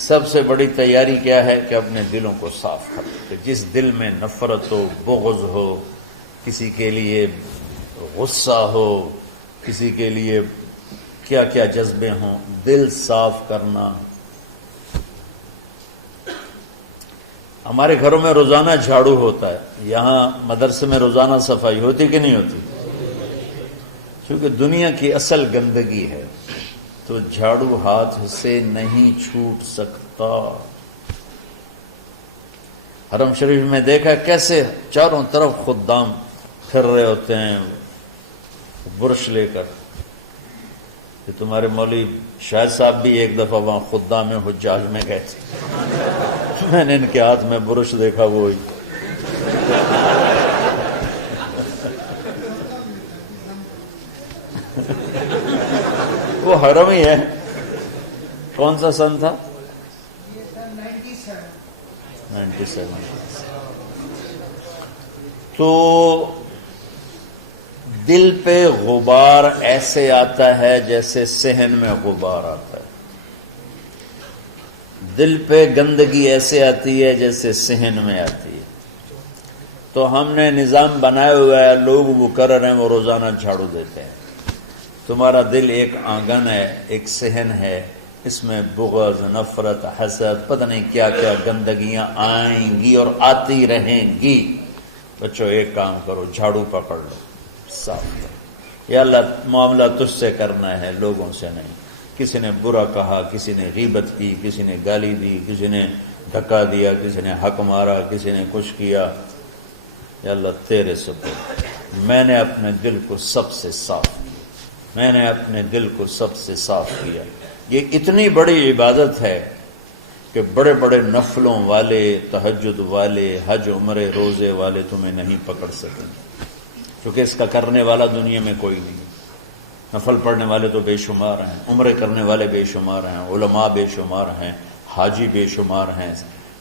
سب سے بڑی تیاری کیا ہے کہ اپنے دلوں کو صاف کر لیں، کہ جس دل میں نفرت ہو، بغض ہو، کسی کے لیے غصہ ہو، کسی کے لیے کیا کیا جذبے ہوں، دل صاف کرنا۔ ہمارے گھروں میں روزانہ جھاڑو ہوتا ہے، یہاں مدرسے میں روزانہ صفائی ہوتی کہ نہیں ہوتی؟ کیونکہ دنیا کی اصل گندگی ہے تو جھاڑو ہاتھ سے نہیں چھوٹ سکتا۔ حرم شریف میں دیکھا کیسے چاروں طرف خدام پھر رہے ہوتے ہیں برش لے کر، کہ تمہارے مولوی شاہد صاحب بھی ایک دفعہ وہاں خدام حجاج میں گئے تھے، میں نے ان کے ہاتھ میں برش دیکھا، وہی وہ حرم ہی ہے۔ کون سا سن تھا؟ 97۔ تو دل پہ غبار ایسے آتا ہے جیسے صحن میں غبار آتا ہے، دل پہ گندگی ایسے آتی ہے جیسے صحن میں آتی ہے۔ تو ہم نے نظام بنایا ہوا ہے، لوگ وہ کر رہے ہیں، وہ روزانہ جھاڑو دیتے ہیں۔ تمہارا دل ایک آنگن ہے، ایک صحن ہے، اس میں بغض، نفرت، حسد، پتہ نہیں کیا کیا گندگیاں آئیں گی اور آتی رہیں گی۔ بچوں ایک کام کرو، جھاڑو پکڑ لو، صاف کرو۔ یا اللہ معاملہ تجھ سے کرنا ہے، لوگوں سے نہیں۔ کسی نے برا کہا، کسی نے غیبت کی، کسی نے گالی دی، کسی نے دھکا دیا، کسی نے حق مارا، کسی نے کچھ کیا، یا اللہ تیرے سپرد میں نے اپنے دل کو سب سے صاف کیا، میں نے اپنے دل کو سب سے صاف کیا۔ یہ اتنی بڑی عبادت ہے کہ بڑے بڑے نفلوں والے، تہجد والے، حج عمرے روزے والے تمہیں نہیں پکڑ سکیں، کیونکہ اس کا کرنے والا دنیا میں کوئی نہیں۔ نفل پڑھنے والے تو بے شمار ہیں، عمرے کرنے والے بے شمار ہیں، علماء بے شمار ہیں، حاجی بے شمار ہیں،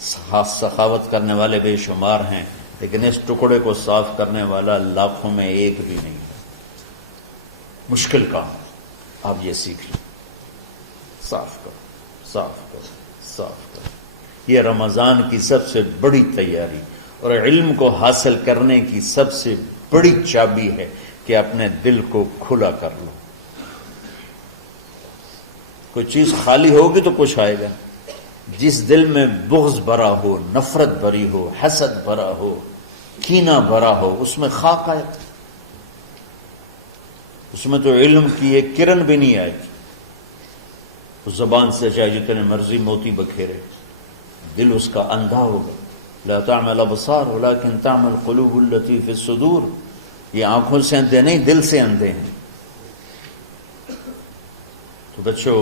سخاوت کرنے والے بے شمار ہیں، لیکن اس ٹکڑے کو صاف کرنے والا لاکھوں میں ایک بھی نہیں ہے۔ مشکل کام، آپ یہ سیکھ لیں، صاف کرو، صاف کرو، صاف کرو۔ یہ رمضان کی سب سے بڑی تیاری اور علم کو حاصل کرنے کی سب سے بڑی چابی ہے کہ اپنے دل کو کھلا کر لو۔ کوئی چیز خالی ہوگی تو کچھ آئے گا۔ جس دل میں بغض بھرا ہو، نفرت بھری ہو، حسد بھرا ہو، کینہ بھرا ہو، اس میں خاک آئے، اس میں تو علم کی ایک کرن بھی نہیں آئے گی۔ اس زبان سے چاہے جتنے مرضی موتی بکھیرے، دل اس کا اندھا ہوگا۔ لا تعمل الابصار ولكن تعمل القلوب التي في الصدور۔ یہ آنکھوں سے اندھے نہیں، دل سے اندھے ہیں۔ تو بچوں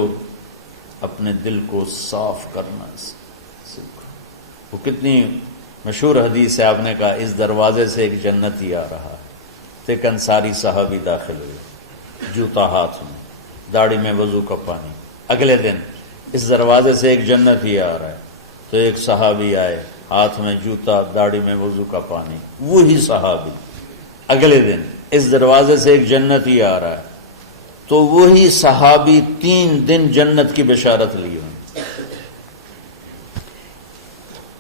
اپنے دل کو صاف کرنا سیکھو۔ وہ کتنی مشہور حدیث ہے، آپ نے کہا اس دروازے سے ایک جنتی آ رہا ہے، تو ایک انصاری صحابی داخل ہوئے، جوتا ہاتھ میں، داڑھی میں وضو کا پانی۔ اگلے دن اس دروازے سے ایک جنتی آ رہا ہے، تو ایک صحابی آئے، ہاتھ میں جوتا، داڑھی میں وضو کا پانی، وہی صحابی۔ اگلے دن اس دروازے سے ایک جنتی آ رہا ہے، تو وہی صحابی 3 دن جنت کی بشارت لی ہوئی۔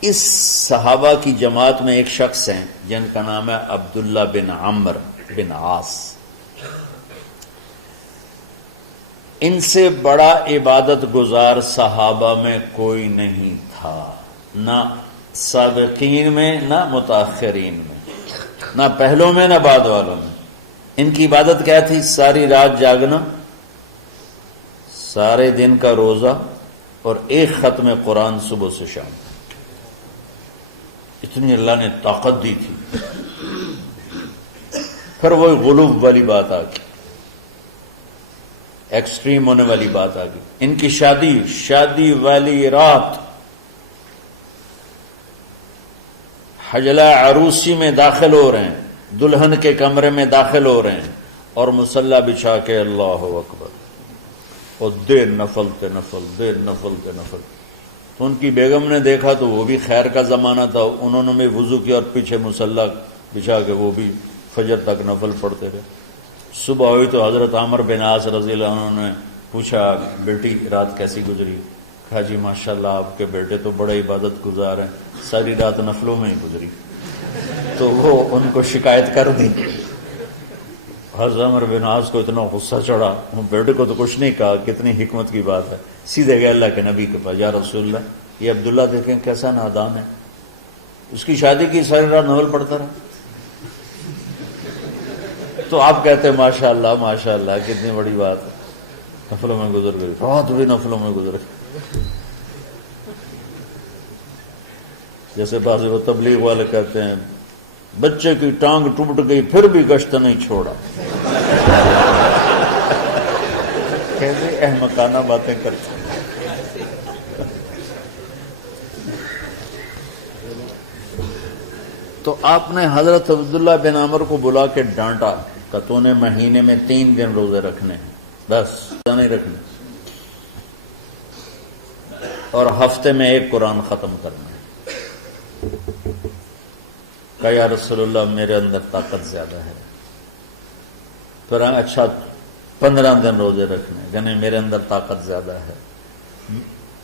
اس صحابہ کی جماعت میں ایک شخص ہیں جن کا نام ہے عبداللہ بن عمرو بن عاص۔ ان سے بڑا عبادت گزار صحابہ میں کوئی نہیں تھا، نہ سابقین میں نہ متاخرین میں، نہ پہلوں میں نہ بعد والوں میں۔ ان کی عبادت کیا تھی؟ ساری رات جاگنا، سارے دن کا روزہ، اور ایک ختم قرآن صبح سے شام۔ اتنی اللہ نے طاقت دی تھی۔ پھر وہی غلوب والی بات آ گئی، ایکسٹریم ہونے والی بات آ گئی۔ ان کی شادی والی رات حجلہ عروسی میں داخل ہو رہے ہیں، دلہن کے کمرے میں داخل ہو رہے ہیں، اور مصلی بچھا کے اللہ اکبر، اور دیر نفل تے نفل، دیر نفل تے نفل۔ تو ان کی بیگم نے دیکھا تو وہ بھی خیر کا زمانہ تھا، انہوں نے بھی وضو کیا اور پیچھے مصلی بچھا کے وہ بھی فجر تک نفل پڑھتے رہے۔ صبح ہوئی تو حضرت عمرو بن عاص رضی اللہ عنہ نے پوچھا، بیٹی رات کیسی گزری؟ کہا جی ماشاءاللہ آپ کے بیٹے تو بڑے عبادت گزار ہیں، ساری رات نفلوں میں ہی گزری۔ تو وہ ان کو شکایت کر دی۔ حضرت عمر بن عاص کو اتنا غصہ چڑھا، وہ بیٹے کو تو کچھ نہیں کہا، کتنی حکمت کی بات ہے، سیدھے گئے اللہ کے نبی کے پاس، یا رسول اللہ یہ عبداللہ دیکھیں کیسا نادان ہے، اس کی شادی کی ساری رات نفل پڑھتا رہا۔ تو آپ کہتے ہیں ماشاءاللہ ماشاءاللہ کتنی بڑی بات ہے، نفلوں میں گزر گئی، رات بھی نفلوں میں گزر گئی۔ جیسے بعض وہ تبلیغ والے کہتے ہیں بچے کی ٹانگ ٹوٹ گئی پھر بھی گشت نہیں چھوڑا، کیسے احمقانہ باتیں کرتے ہیں۔ تو آپ نے حضرت عبداللہ بن عمر کو بلا کے ڈانٹا کہ تو نے مہینے میں 3 دن روزے رکھنے ہیں، بس نہیں رکھنے، اور ہفتے میں 1 قرآن ختم کرنا ہے۔ کہا یا رسول اللہ میرے اندر طاقت زیادہ ہے۔ پھر اچھا 15 دن روزے رکھنے، یعنی میرے اندر طاقت زیادہ ہے۔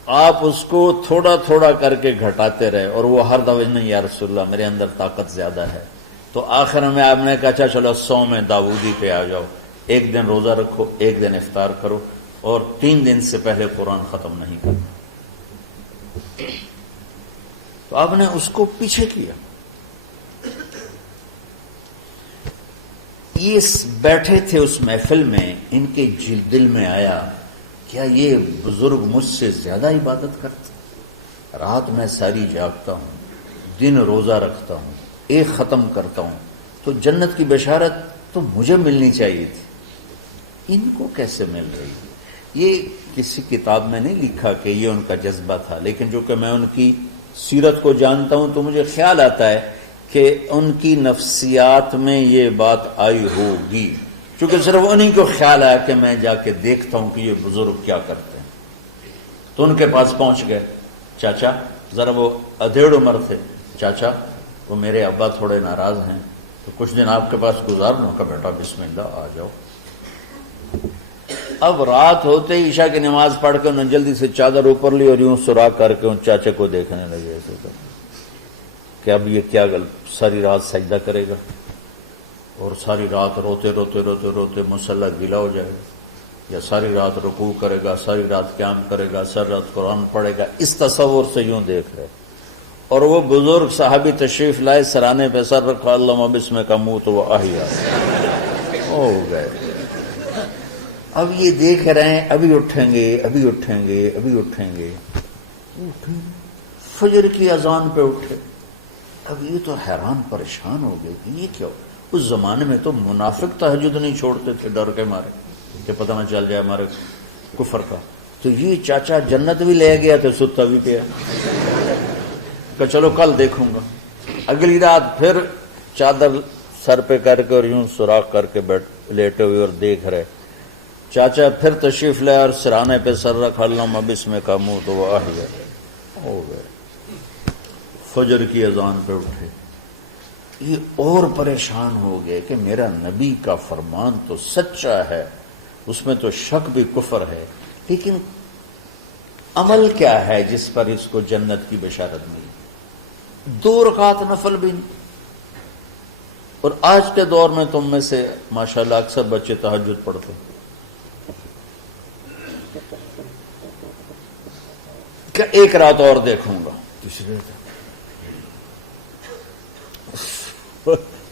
آپ اس کو تھوڑا تھوڑا کر کے گھٹاتے رہے، اور وہ ہر دفعہ نہیں یا رسول اللہ میرے اندر طاقت زیادہ ہے۔ تو آخر میں آپ نے کہا اچھا چلو 100 میں داؤدی پہ آ جاؤ، 1 دن روزہ رکھو، 1 دن افطار کرو، اور 3 دن سے پہلے قرآن ختم نہیں کرنا۔ تو آپ نے اس کو پیچھے کیا۔ یہ بیٹھے تھے اس محفل میں، ان کے دل میں آیا کیا یہ بزرگ مجھ سے زیادہ عبادت کرتے؟ رات میں ساری جاگتا ہوں، دن روزہ رکھتا ہوں، 1 ختم کرتا ہوں، تو جنت کی بشارت تو مجھے ملنی چاہیے تھی، ان کو کیسے مل رہی؟ یہ کسی کتاب میں نہیں لکھا کہ یہ ان کا جذبہ تھا، لیکن جو کہ میں ان کی سیرت کو جانتا ہوں تو مجھے خیال آتا ہے کہ ان کی نفسیات میں یہ بات آئی ہوگی، چونکہ صرف انہی کو خیال آیا کہ میں جا کے دیکھتا ہوں کہ یہ بزرگ کیا کرتے ہیں۔ تو ان کے پاس پہنچ گئے، چاچا ذرا، وہ ادھیڑ عمر تھے، چاچا وہ میرے ابا تھوڑے ناراض ہیں تو کچھ دن آپ کے پاس گزار لوں؟ کا بیٹا بسم اللہ آ جاؤ۔ اب رات ہوتے ہی عشاء کی نماز پڑھ کے انہوں نے جلدی سے چادر اوپر لی اور یوں سراغ کر کے ان چاچے کو دیکھنے لگے ایسے کر کہ اب یہ کیا ساری رات سجدہ کرے گا، اور ساری رات روتے روتے روتے روتے مصلی گیلا ہو جائے گا، یا ساری رات رکوع کرے گا، ساری رات قیام کرے گا، ساری رات قرآن پڑھے گا، اس تصور سے یوں دیکھ رہے۔ اور وہ بزرگ صحابی تشریف لائے، سرانے پہ سر رکھا، اللہم بسمک اموت و احیا، ہو گئے۔ اب یہ دیکھ رہے ہیں ابھی اٹھیں گے، ابھی اٹھیں گے، ابھی اٹھیں گے، فجر کی اذان پہ اٹھے۔ اب یہ تو حیران پریشان ہو گئے کہ یہ کیا ہو؟ اس زمانے میں تو منافق تہجد نہیں چھوڑتے تھے ڈر کے مارے کہ پتہ نہ چل جائے ہمارے کفر کا۔ تو یہ چاچا جنت بھی لے گیا تو ستا بھی پیا کہ چلو کل دیکھوں گا۔ اگلی رات پھر چادر سر پہ کر کے اور یوں سوراخ کر کے لیٹے ہوئے اور دیکھ رہے۔ چاچا پھر تشریف لے اور سرانے پہ سر رکھا، اللہم بسمک اموت و احیا، ہو گئے۔ فجر کی اذان پہ اٹھے، یہ اور پریشان ہو گئے کہ میرا نبی کا فرمان تو سچا ہے، اس میں تو شک بھی کفر ہے، لیکن عمل کیا ہے جس پر اس کو جنت کی بشارت ملی؟ 2 رکعت نفل بھی نہیں۔ اور آج کے دور میں تم میں سے ماشاءاللہ اکثر بچے تہجد پڑھتے کہ 1 رات اور دیکھوں گا، تیسرے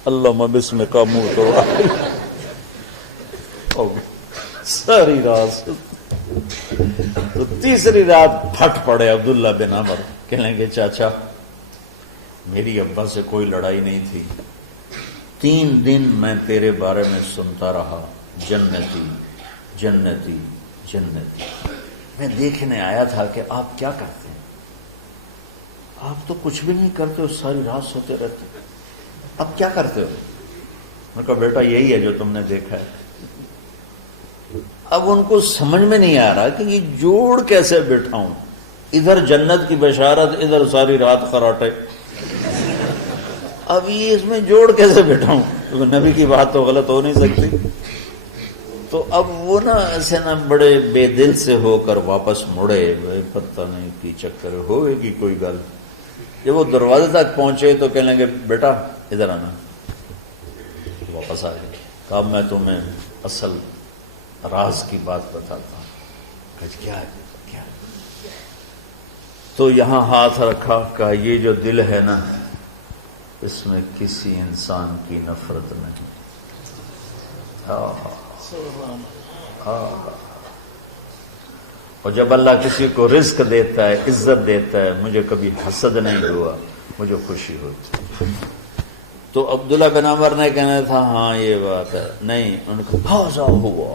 اللہم بسمک اموت و احیا، ساری رات۔ تو تیسری رات پھٹ پڑے عبداللہ بن عمر، کہنے لگے چاچا میری ابا سے کوئی لڑائی نہیں تھی، 3 دن میں تیرے بارے میں سنتا رہا، جنتی جنتی جنتی۔ میں دیکھنے آیا تھا کہ آپ کیا کرتے ہیں، آپ تو کچھ بھی نہیں کرتے ہو، ساری رات سوتے رہتے، اب کیا کرتے ہو؟ میں کہا بیٹا یہی ہے جو تم نے دیکھا ہے۔ اب ان کو سمجھ میں نہیں آ رہا کہ یہ جوڑ کیسے بٹھاؤں، ادھر جنت کی بشارت، ادھر ساری رات خراٹے، اب یہ اس میں جوڑ کیسے بٹھاؤں؟ کیونکہ نبی کی بات تو غلط ہو نہیں سکتی۔ تو اب وہ نا ایسے نا بڑے بے دل سے ہو کر واپس مڑے، پتہ نہیں کی چکر ہوئے گی کوئی گل۔ جب وہ دروازے تک پہنچے تو کہنے لگے بیٹا ادھر آنا، واپس آ گئے۔ اب میں تمہیں اصل راز کی بات بتاتا ہوں۔ کیا ہے کیا؟ تو یہاں ہاتھ رکھا، کہا یہ جو دل ہے نا اس میں کسی انسان کی نفرت نہیں۔ اور جب اللہ کسی کو رزق دیتا ہے، عزت دیتا ہے، مجھے کبھی حسد نہیں ہوا، مجھے خوشی ہوتی۔ تو عبداللہ بن عمر نے کہنا تھا ہاں یہ بات ہے، نہیں، ان کو ہاذا ہوا،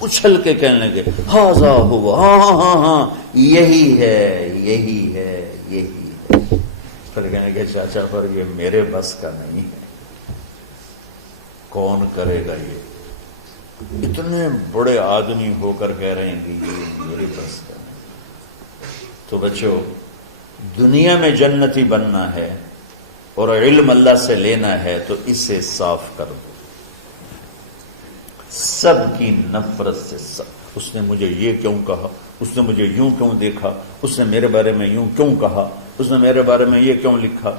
اچھل کے کہنے لگے ہاذا ہوا، ہاں ہاں ہاں ہاں یہی ہے یہی ہے یہی ہے۔ پھر کہنے کہ چاچا پر یہ میرے بس کا نہیں ہے، کون کرے گا یہ؟ اتنے بڑے آدمی ہو کر کہہ رہے ہیں کہ یہ میرے بس کا نہیں۔ تو بچوں، دنیا میں جنتی بننا ہے اور علم اللہ سے لینا ہے تو اسے صاف کر دو، سب کی نفرت سے۔ اس نے مجھے یہ کیوں کہا، اس نے مجھے یوں کیوں دیکھا، اس نے میرے بارے میں یوں کیوں کہا، اس نے میرے بارے میں یہ کیوں لکھا۔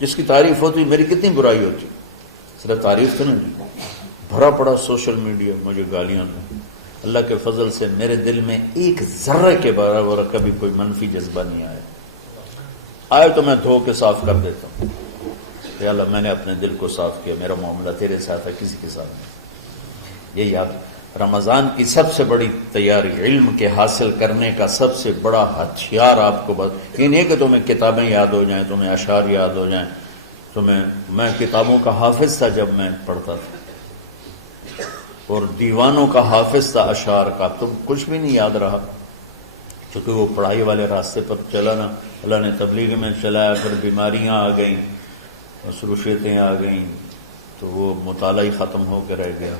جس کی تعریف ہوتی میری کتنی برائی ہوتی، صرف تعریف تو نہیں، بھرا پڑا سوشل میڈیا مجھے گالیاں دیں۔ اللہ کے فضل سے میرے دل میں ایک ذرے کے برابر کبھی کوئی منفی جذبہ نہیں آیا، آئے تو میں دھو کے صاف کر دیتا ہوں۔ یا اللہ میں نے اپنے دل کو صاف کیا، میرا معاملہ تیرے ساتھ ہے، کسی کے ساتھ نہیں۔ یہ یاد، رمضان کی سب سے بڑی تیاری، علم کے حاصل کرنے کا سب سے بڑا ہتھیار آپ کو بس یہ نہیں کہ تمہیں کتابیں یاد ہو جائیں، تمہیں اشعار یاد ہو جائیں، میں کتابوں کا حافظ تھا جب میں پڑھتا تھا، اور دیوانوں کا حافظ تھا اشعار کا، تو کچھ بھی نہیں یاد رہا، کیونکہ وہ پڑھائی والے راستے پر چلا نا، اللہ نے تبلیغ میں چلایا، پھر بیماریاں آ گئیں، مصروفیتیں آ گئیں، تو وہ مطالعہ ہی ختم ہو کے رہ گیا۔